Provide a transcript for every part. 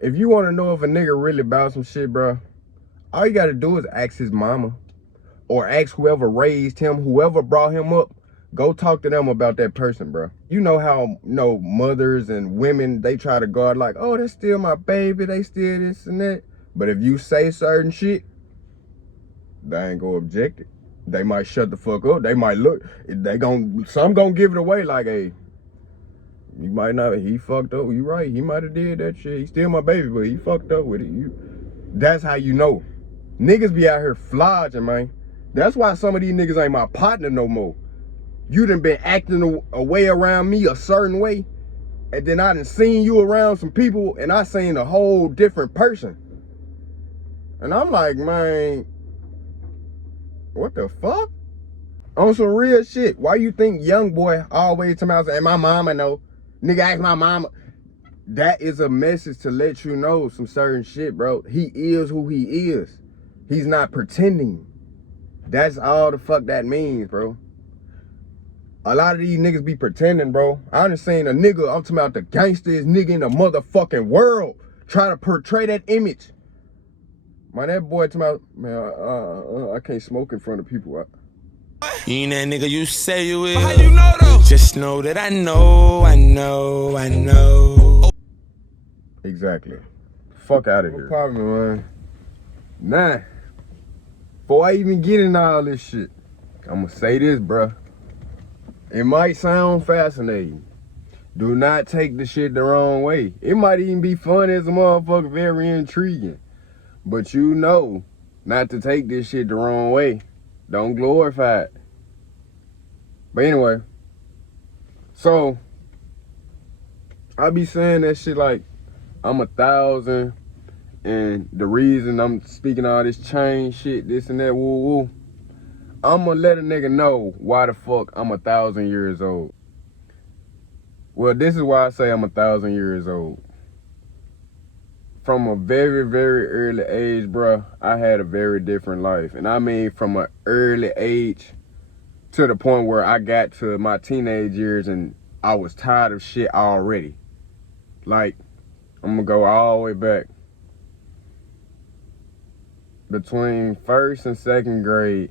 If you want to know if a nigga really about some shit, bro, all you gotta do is ask his mama or ask whoever raised him, whoever brought him up. Go talk to them about that person, bro. You know how mothers and women, they try to guard like, oh, that's still my baby, they still this and that. But if you say certain shit, they ain't gonna object it. They might shut the fuck up. They might look. Some gonna give it away like, hey, you might not. He fucked up. You right. He might have did that shit. He still my baby, but he fucked up with it. That's how you know. Niggas be out here flogging, man. That's why some of these niggas ain't my partner no more. You done been acting a way around me a certain way, and then I done seen you around some people, and I seen a whole different person. And I'm like, man, what the fuck? On some real shit. Why you think young boy always talking about, and my mama know? Nigga, ask my mama. That is a message to let you know some certain shit, bro. He is who he is. He's not pretending. That's all the fuck that means, bro. A lot of these niggas be pretending, bro. I done seen a nigga, I'm talking about the gangstest nigga in the motherfucking world, try to portray that image. Man, that boy talking about, man, I can't smoke in front of people. You ain't that nigga you say you is. How you know though? Just know that I know. Exactly. Fuck out of here. Problem, man. Nah. Before I even get into all this shit, I'ma say this, bruh. It might sound fascinating. Do not take the shit the wrong way. It might even be fun as a motherfucker, very intriguing. But you know not to take this shit the wrong way. Don't glorify it. But anyway, so I be saying that shit like I'm 1,000, and the reason I'm speaking all this change shit, this and that, woo woo, I'ma let a nigga know why the fuck I'm 1,000 years old. Well, this is why I say I'm 1,000 years old. From a very, very early age, bruh, I had a very different life. And I mean from an early age to the point where I got to my teenage years and I was tired of shit already. Like, I'm gonna go all the way back. Between first and second grade,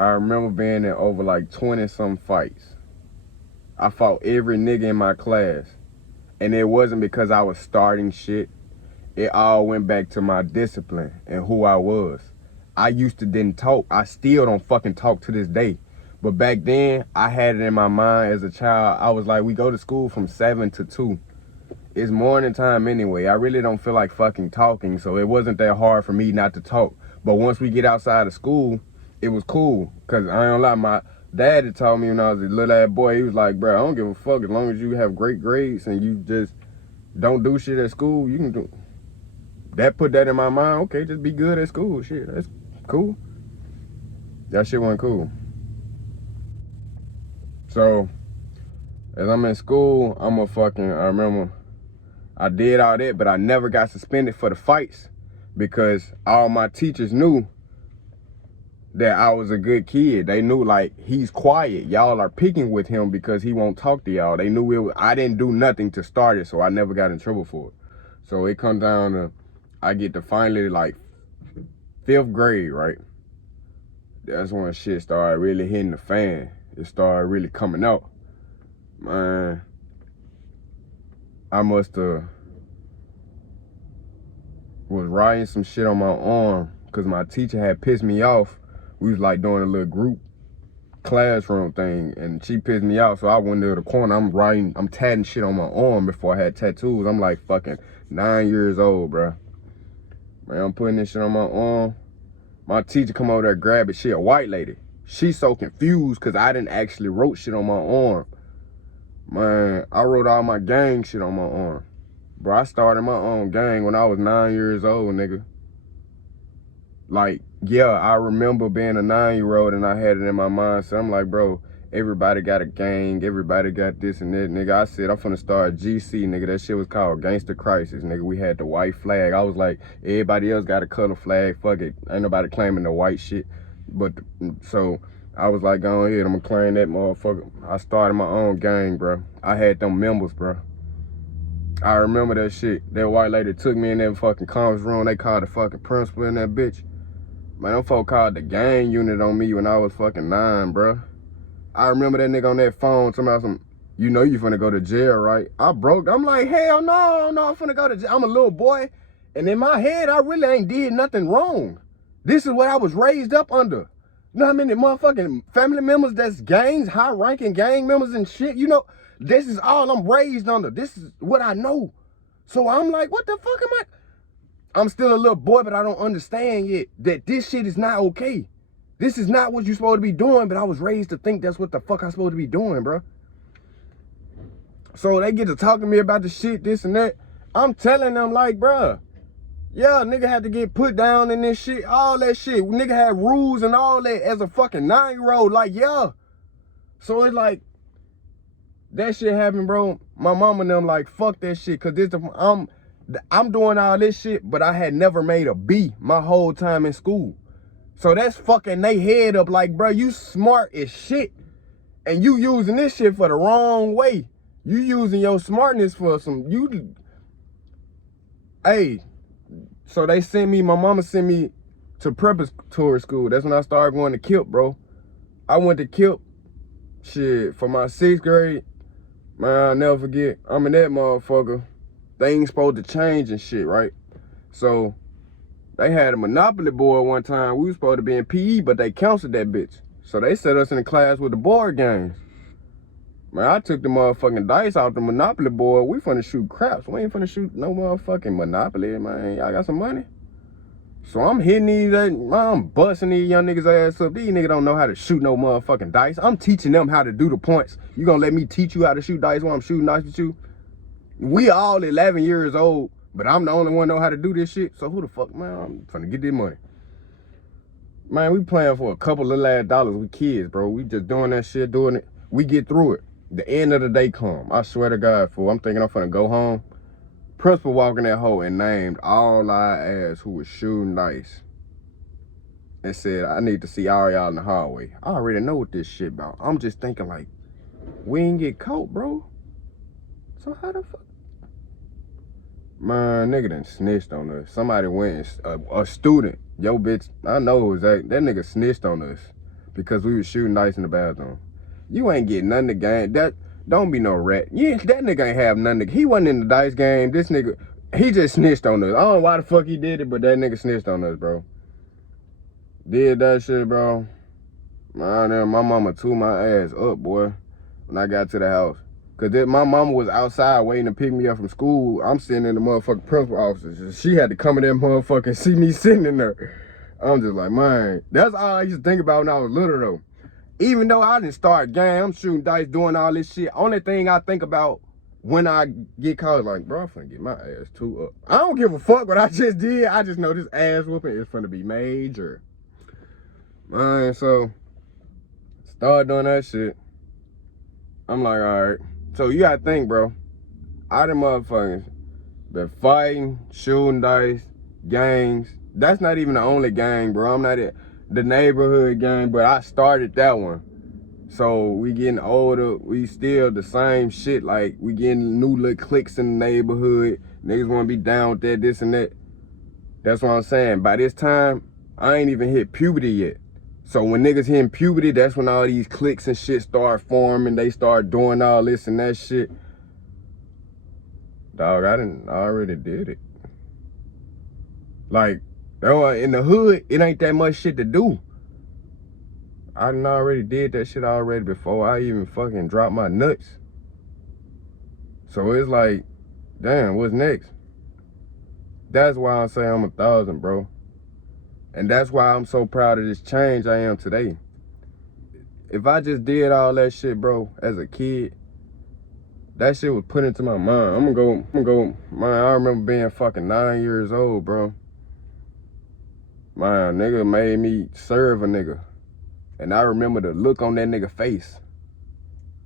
I remember being in over like 20-some fights. I fought every nigga in my class. And it wasn't because I was starting shit. It all went back to my discipline and who I was. I used to didn't talk. I still don't fucking talk to this day. But back then, I had it in my mind as a child. I was like, we go to school from 7 to 2. It's morning time anyway. I really don't feel like fucking talking, so it wasn't that hard for me not to talk. But once we get outside of school, it was cool. Cause I ain't gonna lie, my dad had told me when I was a little ass boy, he was like, bro, I don't give a fuck as long as you have great grades and you just don't do shit at school, you can do. That put that in my mind, okay, just be good at school, shit, that's cool. That shit wasn't cool. So, as I'm in school, I remember I did all that, but I never got suspended for the fights because all my teachers knew that I was a good kid. They knew, like, he's quiet. Y'all are picking with him because he won't talk to y'all. They knew I didn't do nothing to start it, so I never got in trouble for it. So it comes down to, I get to finally, like, 5th grade, right? That's when shit started really hitting the fan. It started really coming out. Man, I must have was writing some shit on my arm because my teacher had pissed me off. We was like doing a little group classroom thing and she pissed me off, so I went to the corner. I'm tatting shit on my arm before I had tattoos. I'm like fucking 9 years old, bro. Man, I'm putting this shit on my arm. My teacher come over there, grab it. She a white lady. She's so confused because I didn't actually wrote shit on my arm. Man, I wrote all my gang shit on my arm. Bro, I started my own gang when I was 9 years old, nigga. Like, yeah, I remember being a 9-year-old and I had it in my mind. So I'm like, bro, everybody got a gang. Everybody got this and that, nigga. I said, I'm finna start GC, nigga. That shit was called Gangster Crisis, nigga. We had the white flag. I was like, everybody else got a color flag. Fuck it. Ain't nobody claiming the white shit. But, so I was like, go ahead, I'm gonna claim that motherfucker. I started my own gang, bro. I had them members, bro. I remember that shit. That white lady took me in that fucking conference room. They called the fucking principal in that bitch. Man, them folk called the gang unit on me when I was fucking 9, bro. I remember that nigga on that phone talking about some, you know you finna go to jail, right? I'm like, hell no, I'm finna go to jail. I'm a little boy. And in my head, I really ain't did nothing wrong. This is what I was raised up under. You know how many motherfucking family members that's gangs, high-ranking gang members and shit? You know, this is all I'm raised under. This is what I know. So I'm like, what the fuck am I? I'm still a little boy, but I don't understand yet that this shit is not okay. This is not what you're supposed to be doing, but I was raised to think that's what the fuck I'm supposed to be doing, bro. So they get to talk to me about the shit, this and that. I'm telling them like, bro, yeah, nigga had to get put down in this shit, all that shit. Nigga had rules and all that as a fucking 9-year-old, like, yeah. So it's like, that shit happened, bro. My mama and them like, fuck that shit, cause I'm doing all this shit, but I had never made a B my whole time in school. So that's fucking they head up like, bro, you smart as shit. And you using this shit for the wrong way. You using your smartness for hey. So they sent me, my mama sent me to preparatory school. That's when I started going to KIPP, bro. I went to KIPP, shit, for my 6th grade. Man, I'll never forget. I'm in that motherfucker. Things supposed to change and shit, right? So they had a Monopoly board one time. We was supposed to be in PE, but they canceled that bitch. So they set us in the class with the board games. Man, I took the motherfucking dice off the Monopoly board. We finna shoot craps. We ain't finna shoot no motherfucking Monopoly, man. Y'all got some money? So I'm hitting these, I'm busting these young niggas' ass up. These niggas don't know how to shoot no motherfucking dice. I'm teaching them how to do the points. You gonna let me teach you how to shoot dice while I'm shooting dice with you? We all 11 years old, but I'm the only one know how to do this shit. So who the fuck, man? I'm finna get this money. Man, we playing for a couple little ass dollars. We kids, bro. We just doing that shit, doing it. We get through it. The end of the day come. I swear to God, fool. I'm thinking I'm finna go home. Principal walking that hoe and named all our ass who was shooting dice. And said, I need to see all y'all in the hallway. I already know what this shit about. I'm just thinking like, we ain't get caught, bro. So how the fuck? Man, nigga done snitched on us. Somebody went, a student, yo bitch, I know it was that nigga snitched on us because we was shooting dice in the bathroom. You ain't getting none of the game. That don't be no rat. Yeah, that nigga ain't have none. He wasn't in the dice game. This nigga, he just snitched on us. I don't know why the fuck he did it, but that nigga snitched on us, bro. Did that shit, bro. Man, my mama threw my ass up, boy, when I got to the house. Cause my mama was outside waiting to pick me up from school. I'm sitting in the motherfucking principal office. She had to come in there motherfucking see me sitting in there. I'm just like, man, that's all I used to think about when I was little though. Even though I didn't start game, I'm shooting dice, doing all this shit. Only thing I think about when I get caught is like, bro, I'm finna get my ass too up. I don't give a fuck what I just did. I just know this ass whooping is finna be major. Man, so start doing that shit. I'm like, all right. So you gotta think, bro. I them motherfuckers been fighting, shooting dice, gangs. That's not even the only gang, bro. I'm not the neighborhood gang, but I started that one. So we getting older, we still the same shit. Like we getting new little cliques in the neighborhood. Niggas wanna be down with that, this and that. That's what I'm saying. By this time, I ain't even hit puberty yet. So when niggas hitting puberty, that's when all these cliques and shit start forming. They start doing all this and that shit. Dog, I already did it. Like, in the hood, it ain't that much shit to do. I done already did that shit already before I even fucking dropped my nuts. So it's like, damn, what's next? That's why I say I'm 1,000, bro. And that's why I'm so proud of this change I am today. If I just did all that shit, bro, as a kid, that shit was put into my mind. I'm gonna go, man, I remember being fucking 9 years old, bro. Man, nigga made me serve a nigga. And I remember the look on that nigga face.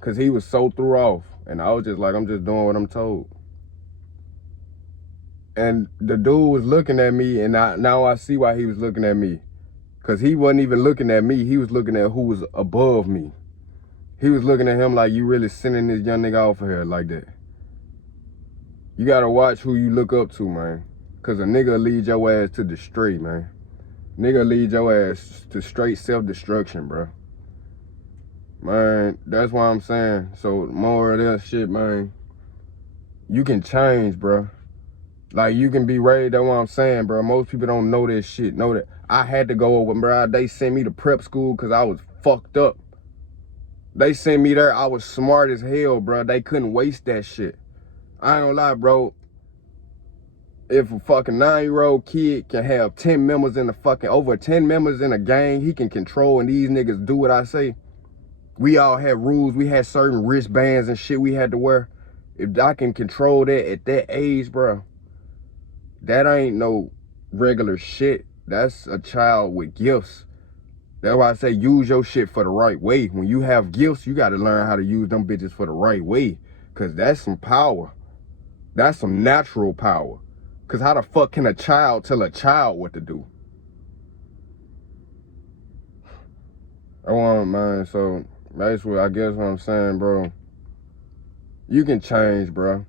Cause he was so threw off. And I was just like, I'm just doing what I'm told. And the dude was looking at me, and now I see why he was looking at me. Cause he wasn't even looking at me, he was looking at who was above me. He was looking at him like, you really sending this young nigga off of here like that. You gotta watch who you look up to, man. Cause a nigga lead your ass to the straight, man. Nigga lead your ass to straight self-destruction, bro. Man, that's why I'm saying. So more of that shit, man. You can change, bro. Like, you can be raised, that's what I'm saying, bro. Most people don't know this shit. Know that I had to go over, bro. They sent me to prep school because I was fucked up. They sent me there. I was smart as hell, bro. They couldn't waste that shit. I ain't gonna lie, bro. If a fucking 9-year-old kid can have 10 members in the fucking, over 10 members in a gang, he can control, and these niggas do what I say. We all had rules. We had certain wristbands and shit we had to wear. If I can control that at that age, bro, that ain't no regular shit. That's a child with gifts. That's why I say use your shit for the right way. When you have gifts, you gotta learn how to use them bitches for the right way. Cause that's some power. That's some natural power. Cause how the fuck can a child tell a child what to do? I want, man, so that's what I guess what I'm saying, bro. You can change, bro.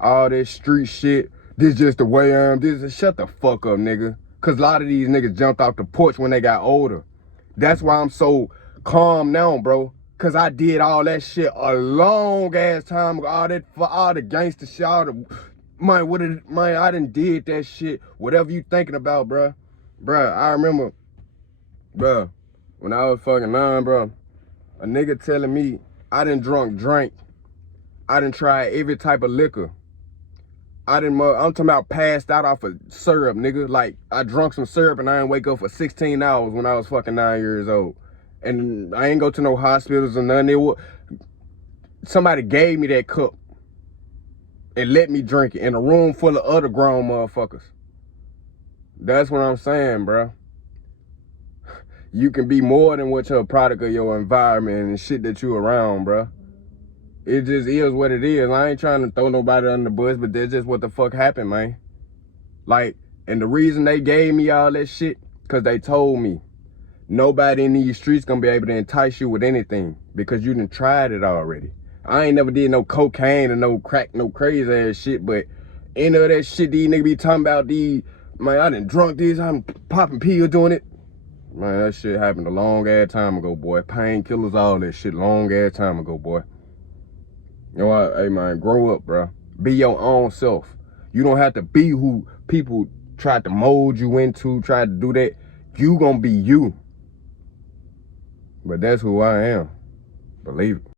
All this street shit, this just the way I am. Shut the fuck up, nigga. Cause a lot of these niggas jumped off the porch when they got older. That's why I'm so calm now, bro. Cause I did all that shit a long ass time ago. All the gangster shit, I done did that shit. Whatever you thinking about, bro. Bro, I remember, bro, when I was fucking 9, bro, a nigga telling me I done drank. I done tried every type of liquor. I'm talking about passed out off of syrup, nigga. Like, I drunk some syrup and I didn't wake up for 16 hours when I was fucking 9 years old. And I ain't go to no hospitals or nothing. Somebody gave me that cup and let me drink it in a room full of other grown motherfuckers. That's what I'm saying, bro. You can be more than what you're a product of your environment and shit that you around, bro. It just is what it is. I ain't trying to throw nobody under the bus, but that's just what the fuck happened, man. Like, and the reason they gave me all that shit, because they told me, nobody in these streets gonna be able to entice you with anything, because you done tried it already. I ain't never did no cocaine or no crack, no crazy ass shit, but any of that shit these niggas be talking about, man, I done drunk this, I'm popping pills doing it. Man, that shit happened a long ass time ago, boy. Painkillers, all that shit, long ass time ago, boy. You know what? Hey, man, grow up, bro. Be your own self. You don't have to be who people tried to mold you into, tried to do that. You gonna be you. But that's who I am. Believe it.